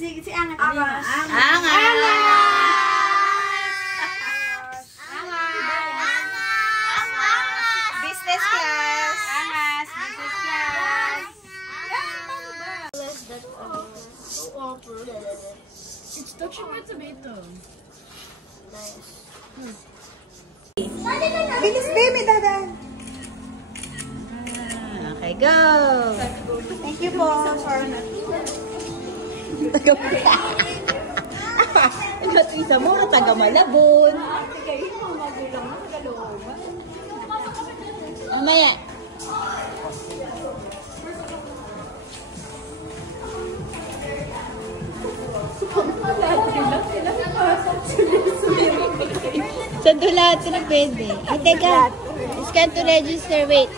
Si Angas. Angas. Business class. Angas. Business class. It's touching my tomato. Bilis, baby, dadan. Okay, go. Thank you po. Isa mo, taga Malabon. Mamaya. Sa lahat sila pwede. Ay, teka. Scan to register. Wait.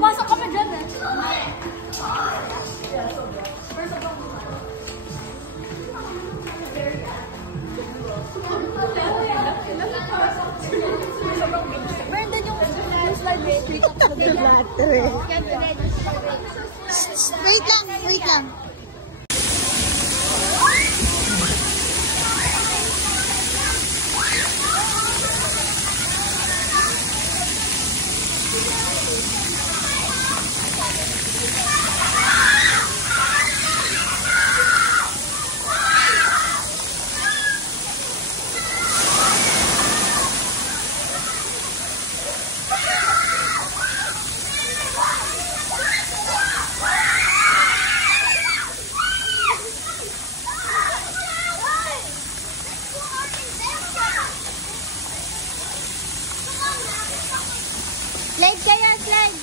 Pasok kami dyan eh. Brandon, yung slide rate. Wait lang, wait lang. Slide kayo, slide.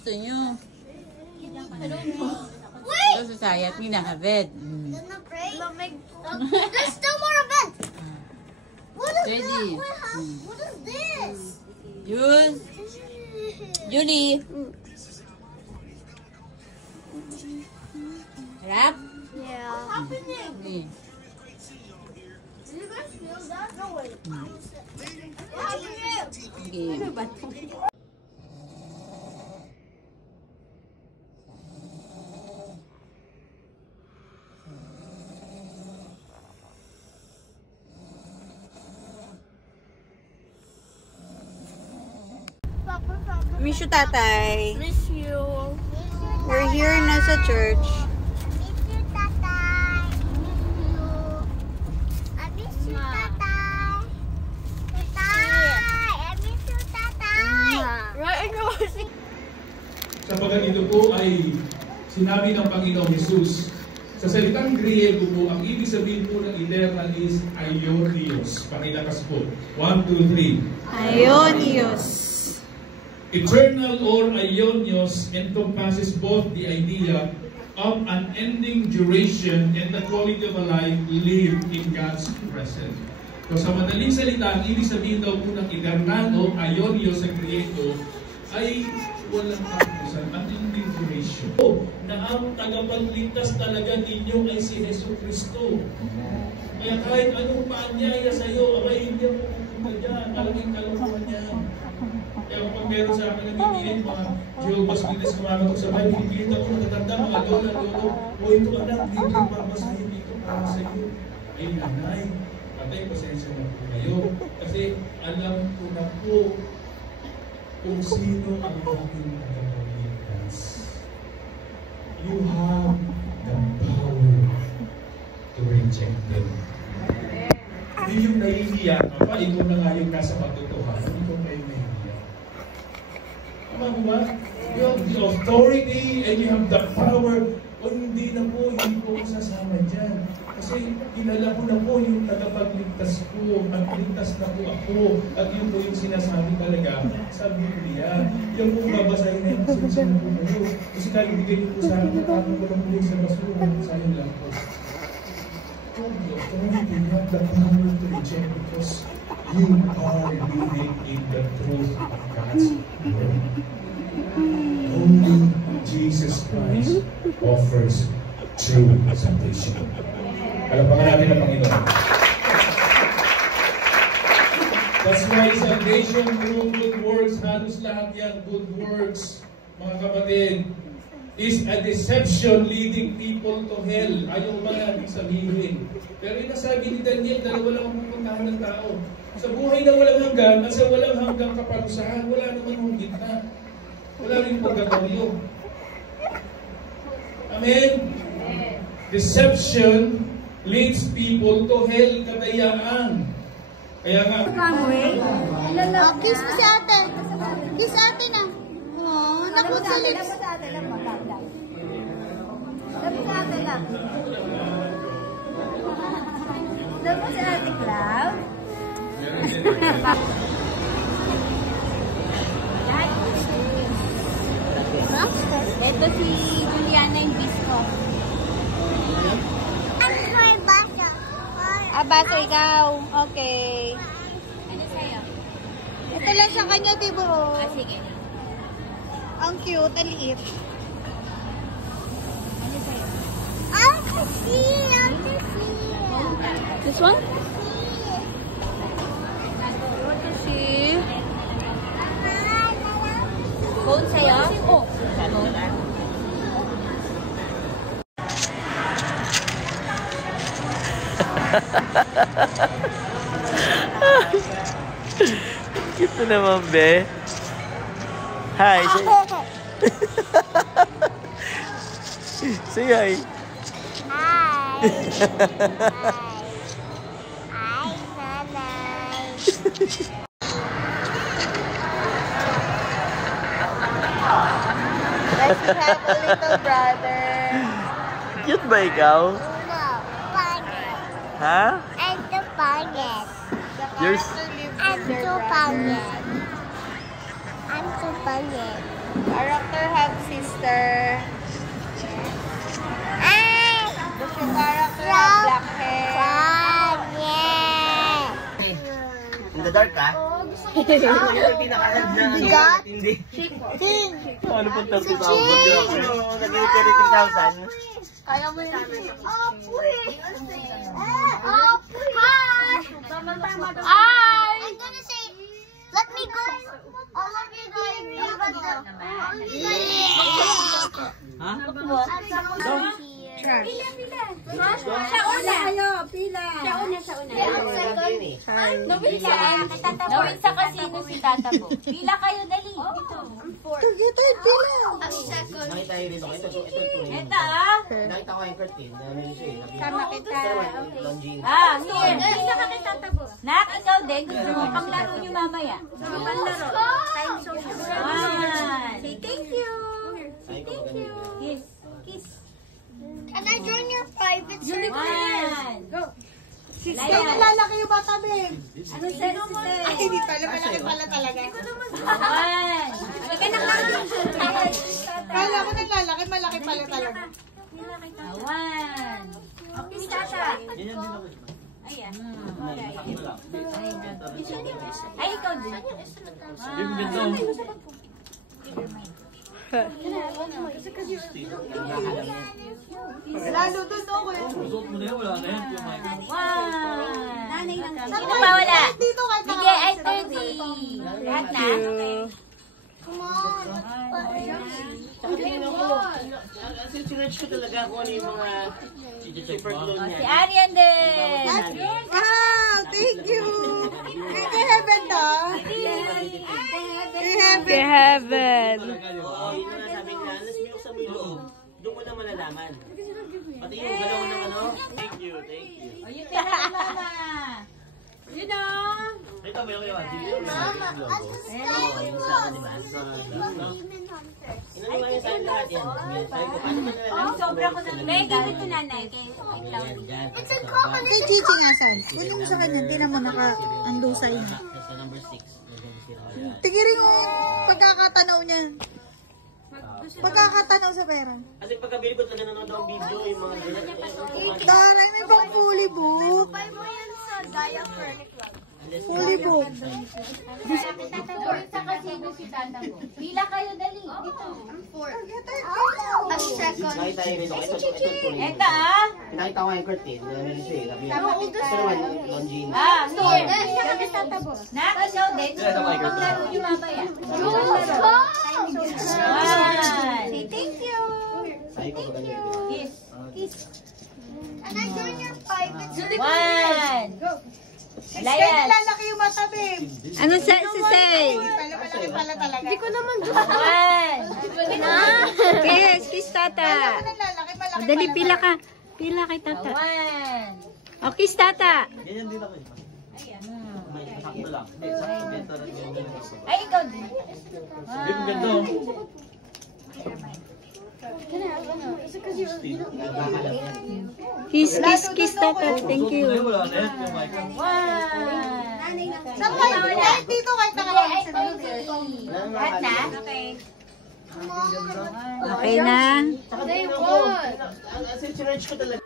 gusto nyo? Ito sa sayat ni Nahabed. There's still more events. What is Ready? that? What is this? Julie. Harap? Yeah. What's happening? Okay. Did you guys feel that? No way. What happened? Okay. Miss you, tatay. Miss you. We're here na sa church. Miss you, tatay. Miss you. I miss you, tatay. Tatay. I miss you, tatay. Right, Sapagat ito po ay sinabi ng Panginoong Hesus. Sa salitang Griego po, ang ibig sabihin po ng eternal is aionios. Pakilakas po. 1, 2, 3. Aionios. Eternal or aionios encompasses both the idea of an ending duration and the quality of a life lived in God's presence. So sa madaling salita, ang ibig sabihin daw po ng eternal o aionios sa Griego ay walang kapusan at ending duration. Na ang tagapagligtas talaga ninyo ay si Jesucristo. Kaya kahit anong paanyaya sa iyo, abay hindi ako pupunta dyan. Talagang kalukuhan niya. Kaya kapag meron sa akin nabibilin, mga Jehovah's Witness kumakatok sa bahay, pinipilit ako natatanda, mga lola, lolo, o ito anak, dito babasahin dito para sa iyo. Ay nanay, patay, pasensya na po kayo. Kasi alam ko na po kung sino ang aking tagapagligtas. You have the power to reject them. Hindi yung nahihiya ka pa, ikaw na nga yung nasa katotohanan, ikaw na yung nahihiya. Tama mo ba? You have the authority and you have the power. O hindi na po, hindi ko sasama dyan. Kasi kilala ko na po yung tagapagligtas ko, at ligtas na po ako, at yun po yung sinasabi talaga sa Biblia. Yan po babasahin na yung pasensya na po kayo. Kasi kalibigay niyo po sa akin, natapon ko lang po yung sa basura, sayang lang po. You have the power to reject because you are living in the truth of God's word. Only Jesus Christ offers true salvation. Palapakan natin ang Panginoon. That's why salvation through good works, halos lahat yan, good works, mga kapatid, is a deception leading people to hell. Ayaw ba natin sabihin? Pero yung nasabi ni Daniel, dalawa lang ang pupuntahan ng tao. Sa buhay na walang hanggan, at sa walang hanggang kaparusahan, wala naman hong gitna. Wala rin pagkatawyo. Amen? Deception leads people to hell, kadayaan. Kaya nga, Kiss mo si ate. Kiss ate na. Oh, naku sa lips. Dapat si Ate Cloud. Ito si Juliana yung bisco. Ano yung basa? Ah, bata ikaw. Okay. Ano sa'yo? Ito lang sa kanya, diba? Ah, sige. Ang cute, ang liit. This one? What is she? Phone sa'yo? Oh. Cute naman, be. Hi, say hi. Hi. Hi, Nanay. Let's have a little brother. Cute ba ikaw? No, pangit. Ha? I'm too pangit. You're I'm too pangit. I'm too pangit. Character have sister. Does your character have black hair? In the dark, ha? Yung pinakahan na hindi. Ano pang 30,000? Naging 33,000. Kaya mo yun. Hi! I'm gonna say, let me go. All of you go in here, but Trash. Siya una. Pila. Siya una. Nawin sa kasino si Tata Bo. Pila kayo, dali. Dito. Ito yung pila. Nakita yun dito. Ito. Ito ah. Nakita ko yung curtain. Sama kita. Longines. Ah, here. Pila ka kay Tata Bo. Nak, ikaw din. Gusto mo panglaro nyo mamaya. Panlaro. One. Say thank you. Yes. Kiss. Can I join your private server? One. Go. Kaya lalaki yung bata, babe. Ano sino mo? Ay, hindi pala. Malaki pala talaga. One. Halika na lang. Kala ko naglalaki, malaki pala talaga. One. Okay, Tata. Ayan. Ay, ikaw din. Lalo doon ako eh. One. Sino pa wala? Dito kahit Sige, ay 30. Lahat na? Come on. Sinerch ko talaga kung ano yung mga super clone Si niya. Arian din. Wow, thank you. Kay Heaven to. Kay Heaven. Oo, yun na sabi nga, alas niyo sa mulo. Doon mo na malalaman. Pati yung galaw ng ano. Thank you. O, yun din ang mama. You know. Ito ba yung Mama, at the sky Inano nga yung sa'yo lahat yan? Sabi ko, paano ba nalalaman? Oh, sobra ko na. May give it to nanay. Kay It's a coconut. Kay Chichi nga, San. Kunin mo sa kanya. Tinan mo, naka-andusay na. Sa number 6. Tigirin mo pagkakatanaw niya. Pagkakatanaw sa pera. Kasi pagkabili ko talaga nanonood ang video, yung mga ganyan. Taray, may pang fully book. Buy mo yan sa Daya Furniture. Fully book. Tatawin sa kasino si Tata Bo. Pila kayo, dali. Dito. A second. Nakita yun dito. Ito. Ito ah. Nakita ko yung curtain. Meron siya eh. Sabi niya, ito naman, Longines. Ah, here. Tatabo. Nak, ikaw din. Gusto mo panglaro nyo mamaya. One. Say thank you. Sabi ko ba ganyan? Kiss. Can I join your private server? One. Kaya Layan. lalaki yung mata, babe. Ano sa say? Malaki pala talaga. Hindi ko naman One. Kiss Tata. Kala ko naglalaki, malaki Dali, pala pila talaga. ka. Pila kay Tata. One. O, kiss Tata. Ganyan din ako eh. Ayan. May sakto lang. Ay, ikaw din. Yung ganda. Kiss Tata. Thank you. One. Saan kayo? Kahit dito, kahit nakalagay sa dito. Lahat na? Okay. Okay na. Saka din ako. Sinerch ko talaga.